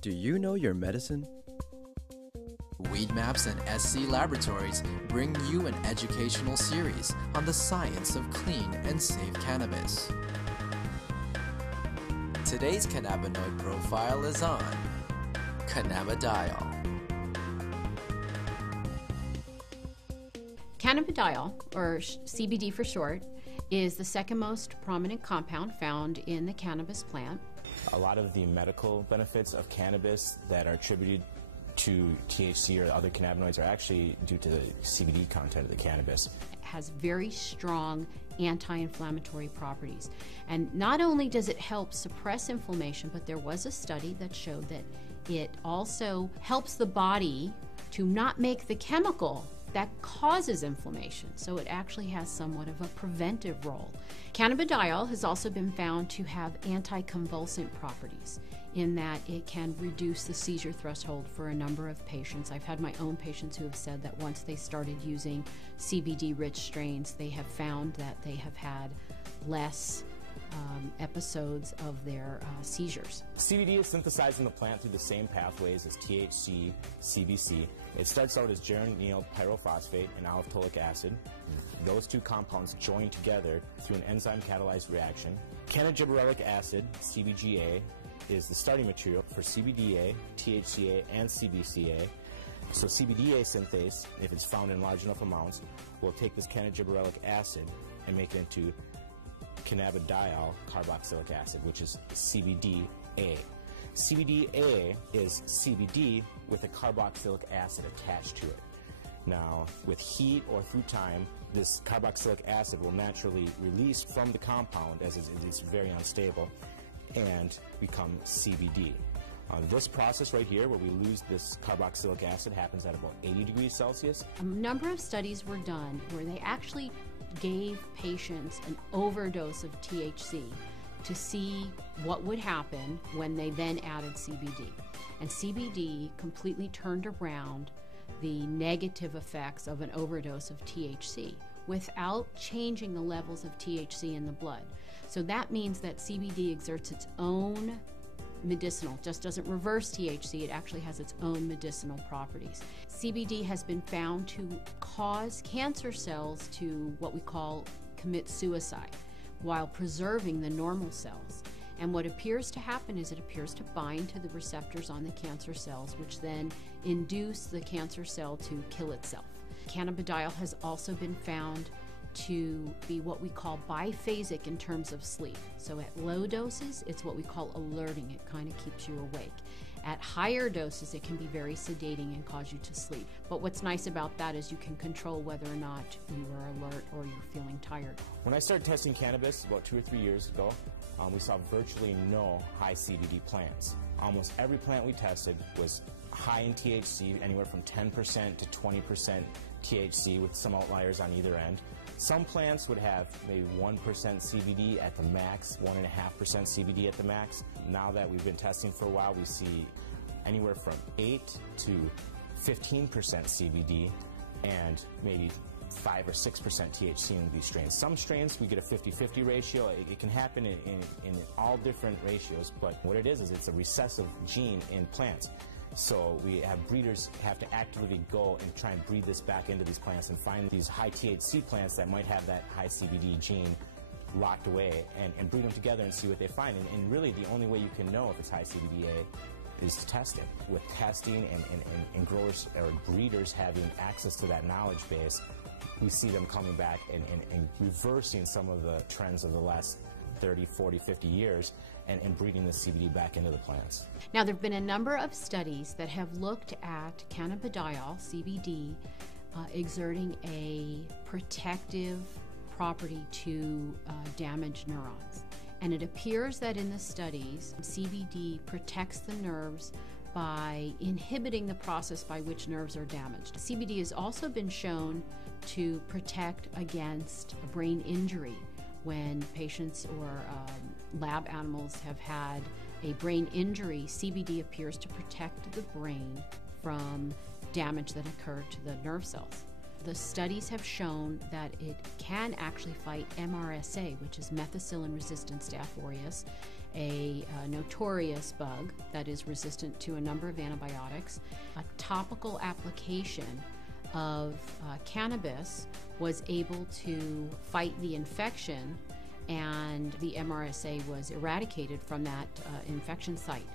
Do you know your medicine? Weed Maps and SC Laboratories bring you an educational series on the science of clean and safe cannabis. Today's cannabinoid profile is on cannabidiol. Cannabidiol, or CBD for short, is the second most prominent compound found in the cannabis plant. A lot of the medical benefits of cannabis that are attributed to THC or other cannabinoids are actually due to the CBD content of the cannabis. It has very strong anti-inflammatory properties. And not only does it help suppress inflammation, but there was a study that showed that it also helps the body to not make the chemical that causes inflammation. So it actually has somewhat of a preventive role. Cannabidiol has also been found to have anticonvulsant properties in that it can reduce the seizure threshold for a number of patients. I've had my own patients who have said that once they started using CBD-rich strains, they have found that they have had less episodes of their seizures. CBD is synthesized in the plant through the same pathways as THC, CBC. It starts out as geranyl pyrophosphate and aliphtolic acid. Those two compounds join together through an enzyme-catalyzed reaction. Cannagibberellic acid, CBGA, is the starting material for CBDA, THCA, and CBCA. So CBDA synthase, if it's found in large enough amounts, will take this cannagibberellic acid and make it into cannabidiol carboxylic acid, which is CBDA. CBDA is CBD with a carboxylic acid attached to it. Now, with heat or through time, this carboxylic acid will naturally release from the compound as it's very unstable and become CBD. This process right here, where we lose this carboxylic acid, happens at about 80 degrees Celsius. A number of studies were done where they actually gave patients an overdose of THC to see what would happen when they then added CBD. And CBD completely turned around the negative effects of an overdose of THC without changing the levels of THC in the blood. So that means that CBD exerts its own medicinal, just doesn't reverse THC, it actually has its own medicinal properties. CBD has been found to cause cancer cells to what we call commit suicide while preserving the normal cells. And what appears to happen is it appears to bind to the receptors on the cancer cells, which then induce the cancer cell to kill itself. Cannabidiol has also been found to be what we call biphasic in terms of sleep. So at low doses, it's what we call alerting. It kind of keeps you awake. At higher doses, it can be very sedating and cause you to sleep. But what's nice about that is you can control whether or not you are alert or you're feeling tired. When I started testing cannabis about 2 or 3 years ago, we saw virtually no high CBD plants. Almost every plant we tested was high in THC, anywhere from 10% to 20% THC, with some outliers on either end. Some plants would have maybe 1% CBD at the max, 1.5% CBD at the max. Now that we've been testing for a while, we see anywhere from 8 to 15% CBD and maybe 5 or 6% THC in these strains. Some strains we get a 50-50 ratio. It can happen in all different ratios, but what it is it's a recessive gene in plants. So we have breeders have to actively go and try and breed this back into these plants and find these high THC plants that might have that high CBD gene locked away and breed them together and see what they find. And really the only way you can know if it's high CBDA is to test it. With testing and growers or breeders having access to that knowledge base, we see them coming back and reversing some of the trends of the last 30, 40, 50 years and breeding the CBD back into the plants. Now, there have been a number of studies that have looked at cannabidiol, CBD, exerting a protective property to damaged neurons. And it appears that in the studies, CBD protects the nerves by inhibiting the process by which nerves are damaged. CBD has also been shown to protect against a brain injury when patients or lab animals have had a brain injury. CBD appears to protect the brain from damage that occurred to the nerve cells. The studies have shown that it can actually fight MRSA, which is methicillin-resistant Staph aureus, a notorious bug that is resistant to a number of antibiotics. A topical application of cannabis was able to fight the infection, and the MRSA was eradicated from that infection site.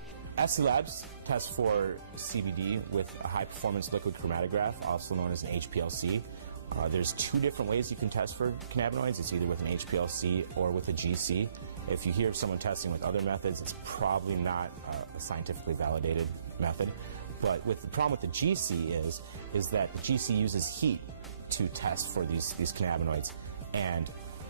SC Labs tests for CBD with a high-performance liquid chromatograph, also known as an HPLC. There's two different ways you can test for cannabinoids. It's either with an HPLC or with a GC. If you hear of someone testing with other methods, it's probably not a scientifically validated method. But the problem with the GC is that the GC uses heat to test for these cannabinoids. And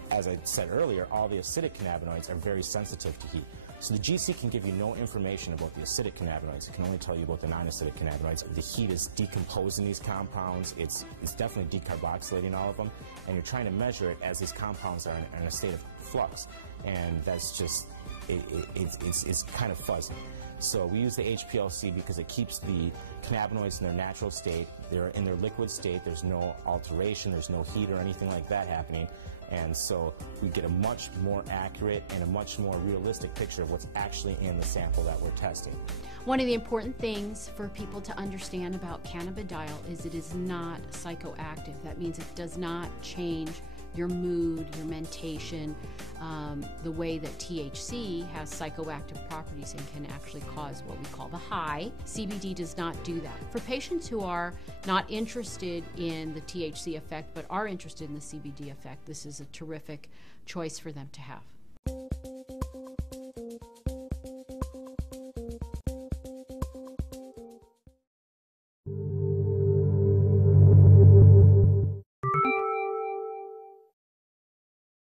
as I said earlier, all the acidic cannabinoids are very sensitive to heat. So the GC can give you no information about the acidic cannabinoids. It can only tell you about the non-acidic cannabinoids. The heat is decomposing these compounds. It's definitely decarboxylating all of them. And you're trying to measure it as these compounds are in a state of flux. And that's just, it's kind of fuzzy. So we use the HPLC because it keeps the cannabinoids in their natural state. They're in their liquid state. There's no alteration. There's no heat or anything like that happening. And so we get a much more accurate and a much more realistic picture of what's actually in the sample that we're testing. One of the important things for people to understand about cannabidiol is it is not psychoactive. That means it does not change your mood, your mentation, the way that THC has psychoactive properties and can actually cause what we call the high. CBD does not do that. For patients who are not interested in the THC effect but are interested in the CBD effect, this is a terrific choice for them to have.